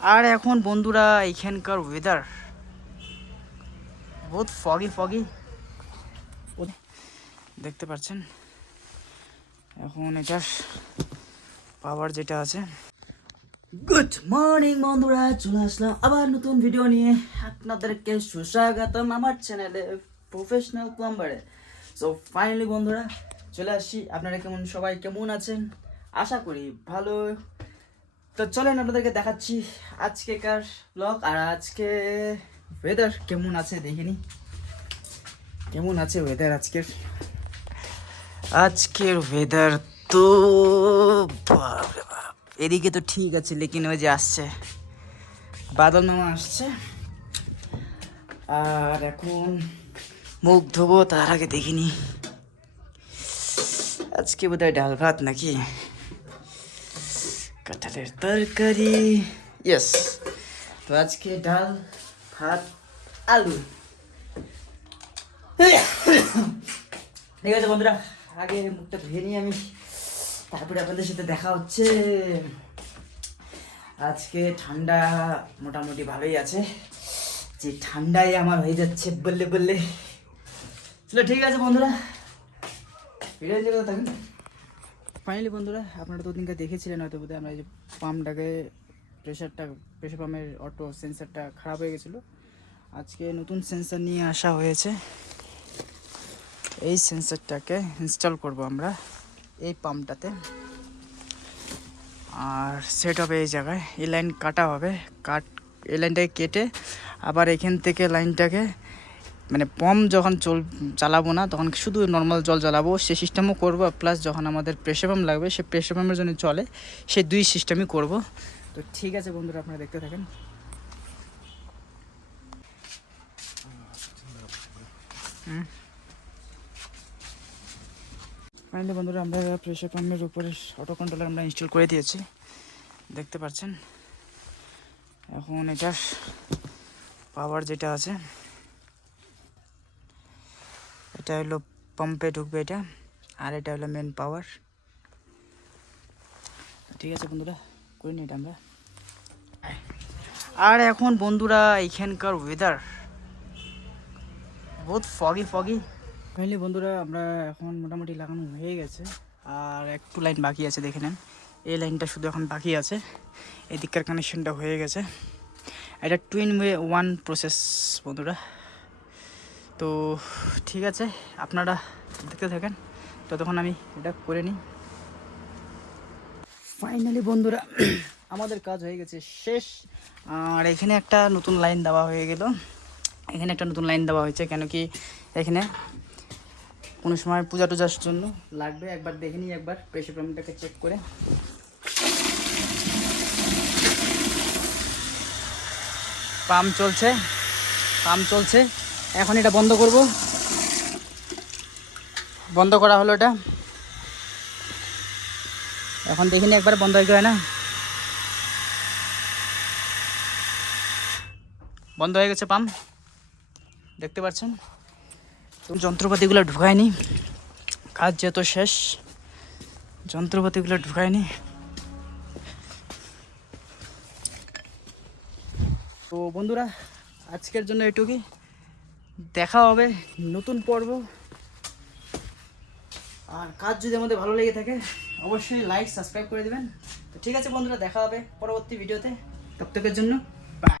আর এখন বন্ধুরা এখানকার ওয়েদার বহুত ফগি ফগি দেখতে পাচ্ছেন। এখন এটার পাওয়ার যেটা আছে। গুড মর্নিং বন্ধুরা, চলে আসলাম আবার নতুন ভিডিও নিয়ে। আপনাদেরকে সুস্বাগতম আমার চ্যানেলে প্রফেশনাল প্লাম্বারে। সো ফাইনালি বন্ধুরা চলে আসছি। আপনারা সবাই কেমন আছেন? আশা করি ভালো। তো চলেন আপনাদেরকে দেখাচ্ছি আজকেকার ব্লগ। আর আজকে ওয়েদার কেমন আছে দেখিনি, কেমন আছে ওয়েদার আজকের। আজকের ওয়েদার তো বাপরে বাপ, এদিকে তো ঠিক আছে, লেকিন ওই যে আসছে বাদল নামা আসছে। আর এখন মুখ ধোবো, তার আগে দেখিনি আজকে বোধহয় ডাল ভাত নাকি কাঁঠালের তরকারি। ইয়েস, তো আজকে ডাল ভাত আলু। ঠিক আছে বন্ধুরা, আগে মুখটা ধুয়ে নিই আমি, তারপরে আপনাদের সাথে দেখা হচ্ছে। আজকে ঠান্ডা মোটামুটি ভালোই আছে, যে ঠান্ডায় আমার হয়ে যাচ্ছে বললে বললে। চলো ঠিক আছে বন্ধুরা, ভিডিও যে কথা থাকুন। ফাইনালি বন্ধুরা, আপনারা তো দিনকে দেখেছিলেন হয়তো বোধহয়, আমরা এই যে পাম্পটাকে প্রেশার পাম্পের অটো সেন্সারটা খারাপ হয়ে গেছিলো। আজকে নতুন সেন্সার নিয়ে আসা হয়েছে। এই সেন্সারটাকে ইনস্টল করব আমরা এই পাম্পটাতে, আর সেট হবে এই জায়গায়। এই লাইন কাটা হবে, এই লাইনটাকে কেটে আবার এখান থেকে লাইনটাকে মানে পাম্প যখন চালাবো না তখন শুধু নর্মাল জল জ্বালাবো, সে সিস্টেমও করবো। প্লাস যখন আমাদের প্রেশার পাম্প লাগবে, সে প্রেশার পাম্পের জন্য চলে, সে দুই সিস্টেমই করব। তো ঠিক আছে বন্ধুরা, আপনারা দেখতে থাকেন। ফাইনালি বন্ধুরা, আমরা প্রেশার পাম্পের উপরে অটো কন্ট্রোলার আমরা ইনস্টল করে দিয়েছি, দেখতে পাচ্ছেন। এখন এটার পাওয়ার যেটা আছে, এটা হলো পাম্পে ঢুকবে এটা, আর এটা হলো মেন পাওয়ার। ঠিক আছে বন্ধুরা, করে নিই এটা আমরা। আর এখন বন্ধুরা এখানকার ওয়েদার বহুত ফগি ফগি। ফাইনালি বন্ধুরা, আমরা এখন মোটামুটি লাগানো হয়ে গেছে, আর একটু লাইন বাকি আছে, দেখে নেন। এই লাইনটা শুধু এখন বাকি আছে, এদিককার কানেকশনটা হয়ে গেছে। এটা টুইন ওয়ে ওয়ান প্রসেস বন্ধুরা। তো ঠিক আছে, আপনারা দেখতে থাকেন, ততক্ষণ আমি এটা করে নিই। ফাইনালি বন্ধুরা, আমাদের কাজ হয়ে গেছে শেষ। আর এখানে একটা নতুন লাইন দেওয়া হয়ে গেল, এখানে একটা নতুন লাইন দেওয়া হয়েছে, কেন কি এখানে কোনো সময় পূজা টুজার জন্য লাগবে। একবার দেখে নিই, একবার প্রেশার পাম্পটাকে চেক করে। পাম্প চলছে, এখন এটা বন্ধ করব। বন্ধ করা হলো এটা, এখন দেখিনি একবার বন্ধ হয়ে গেল না, বন্ধ হয়ে গেছে পাম্প, দেখতে পাচ্ছেন। তো যন্ত্রপাতিগুলো ঢুকায়নি, কাজ যেহেতু শেষ, যন্ত্রপাতিগুলো ঢুকায়নি। তো বন্ধুরা, আজকের জন্য এটুকুই, দেখা হবে নতুন পর্ব। আর কাজ যদি আমাদের ভালো লেগে থাকে অবশ্যই লাইক সাবস্ক্রাইব করে দেবেন। তো ঠিক আছে বন্ধুরা, দেখা হবে পরবর্তী ভিডিওতে, ততক্ষণের জন্য